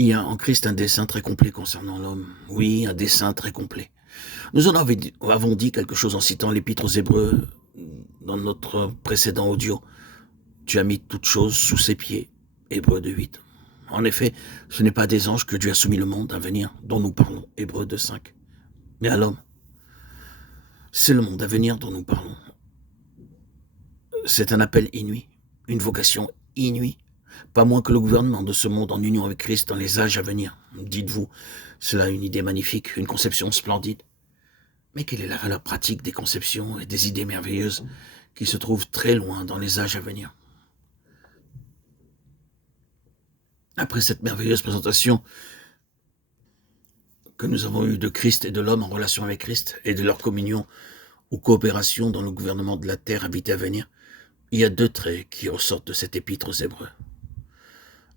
Il y a en Christ un dessein très complet concernant l'homme. Oui, un dessein très complet. Nous en avons dit quelque chose en citant l'Épître aux Hébreux dans notre précédent audio. Tu as mis toutes choses sous ses pieds. Hébreux 2.8. En effet, ce n'est pas à des anges que Dieu a soumis le monde à venir dont nous parlons. Hébreux 2.5. Mais à l'homme. C'est le monde à venir dont nous parlons. C'est un appel inouï, une vocation inouïe. Pas moins que le gouvernement de ce monde en union avec Christ dans les âges à venir. Dites-vous, cela est une idée magnifique, une conception splendide. Mais quelle est la valeur pratique des conceptions et des idées merveilleuses qui se trouvent très loin dans les âges à venir? Après cette merveilleuse présentation que nous avons eue de Christ et de l'homme en relation avec Christ et de leur communion ou coopération dans le gouvernement de la terre habitée à venir, il y a deux traits qui ressortent de cette épître aux Hébreux.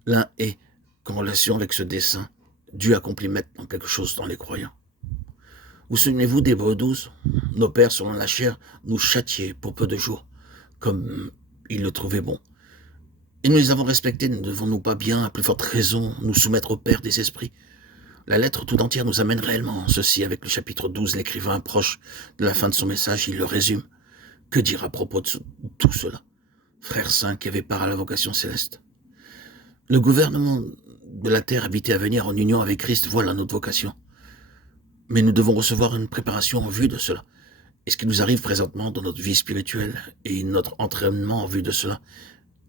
L'un est qu'en relation avec ce dessein, Dieu accomplit maintenant quelque chose dans les croyants. Vous souvenez-vous d'Hébreux 12? Nos pères, selon la chair, nous châtiaient pour peu de jours, comme ils le trouvaient bon. Et nous les avons respectés, ne devons-nous pas bien, à plus forte raison, nous soumettre au Père des esprits? La lettre tout entière nous amène réellement ceci avec le chapitre 12, l'écrivain proche de la fin de son message, il le résume. Que dire à propos de tout cela? Frères saints qui avaient part à la vocation céleste. Le gouvernement de la terre habitée à venir en union avec Christ, voilà notre vocation. Mais nous devons recevoir une préparation en vue de cela. Et ce qui nous arrive présentement dans notre vie spirituelle et notre entraînement en vue de cela,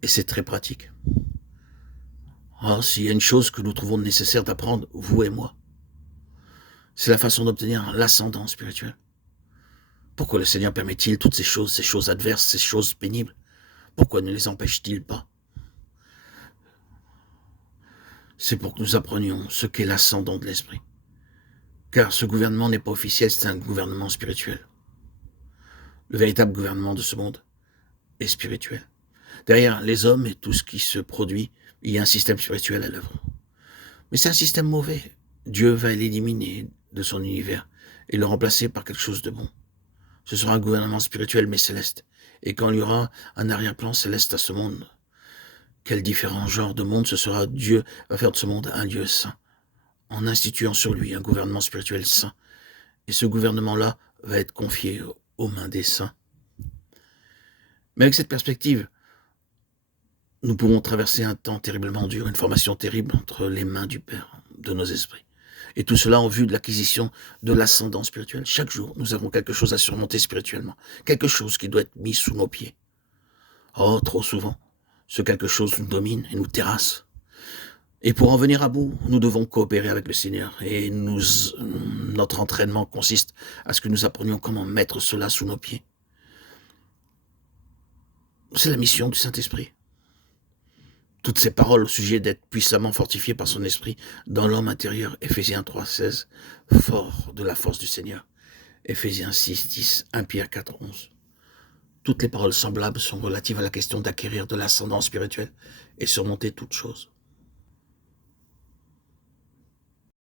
et c'est très pratique. Ah, s'il y a une chose que nous trouvons nécessaire d'apprendre, vous et moi, c'est la façon d'obtenir l'ascendant spirituel. Pourquoi le Seigneur permet-il toutes ces choses adverses, ces choses pénibles? Pourquoi ne les empêche-t-il pas? C'est pour que nous apprenions ce qu'est l'ascendant de l'esprit. Car ce gouvernement n'est pas officiel, c'est un gouvernement spirituel. Le véritable gouvernement de ce monde est spirituel. Derrière les hommes et tout ce qui se produit, il y a un système spirituel à l'œuvre. Mais c'est un système mauvais. Dieu va l'éliminer de son univers et le remplacer par quelque chose de bon. Ce sera un gouvernement spirituel mais céleste. Et quand il y aura un arrière-plan céleste à ce monde, quel différent genre de monde ce sera? Dieu va faire de ce monde un lieu saint, en instituant sur lui un gouvernement spirituel saint. Et ce gouvernement-là va être confié aux mains des saints. Mais avec cette perspective, nous pouvons traverser un temps terriblement dur, une formation terrible entre les mains du Père, de nos esprits. Et tout cela en vue de l'acquisition de l'ascendant spirituel. Chaque jour, nous avons quelque chose à surmonter spirituellement, quelque chose qui doit être mis sous nos pieds. Oh, trop souvent, ce quelque chose nous domine et nous terrasse. Et pour en venir à bout, nous devons coopérer avec le Seigneur. Et notre entraînement consiste à ce que nous apprenions comment mettre cela sous nos pieds. C'est la mission du Saint-Esprit. Toutes ces paroles au sujet d'être puissamment fortifié par son esprit dans l'homme intérieur, Éphésiens 3.16, fort de la force du Seigneur, Éphésiens 6.10, 1 Pierre 4.11. Toutes les paroles semblables sont relatives à la question d'acquérir de l'ascendant spirituel et surmonter toutes choses.